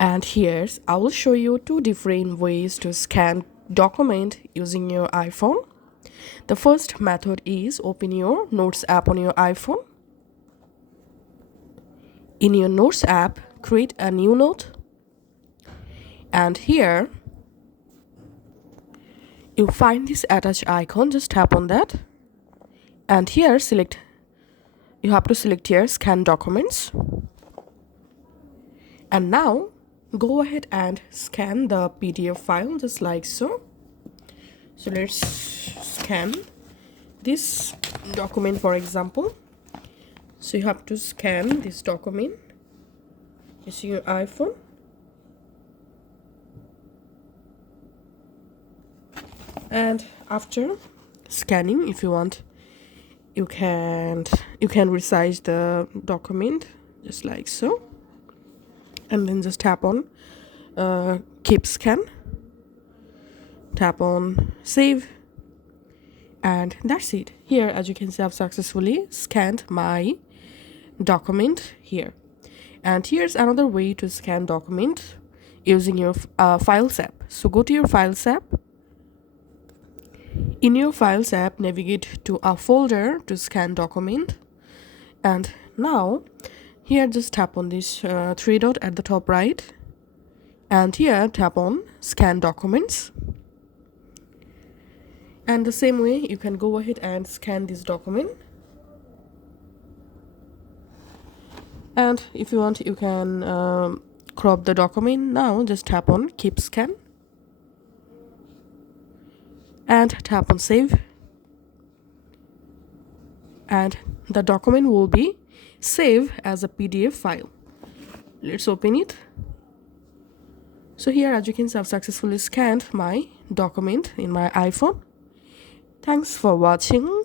And here's I will show you two different ways to scan document using your iPhone. The first method is open your Notes app on your iPhone. In your Notes app, create a new note, and here you find this attach icon. Just tap on that, and here you have to select here scan documents, and now go ahead and scan the PDF file just like so. So let's scan this document, for example. So you have to scan this document using your iPhone. And after scanning, if you want, you can resize the document just like so, and then just tap on keep scan, tap on save, and that's it. Here, as you can see, I've successfully scanned my document here. And here's another way to scan document using your Files app. So go to your Files app. In your Files app, navigate to a folder to scan document. And now, here just tap on this three dot at the top right. And here tap on scan documents. And the same way, you can go ahead and scan this document. And if you want, you can crop the document. Now just tap on keep scan and tap on save, and the document will be saved as a PDF file. Let's open it. So here, as you can see, I've successfully scanned my document in my iPhone. Thanks for watching.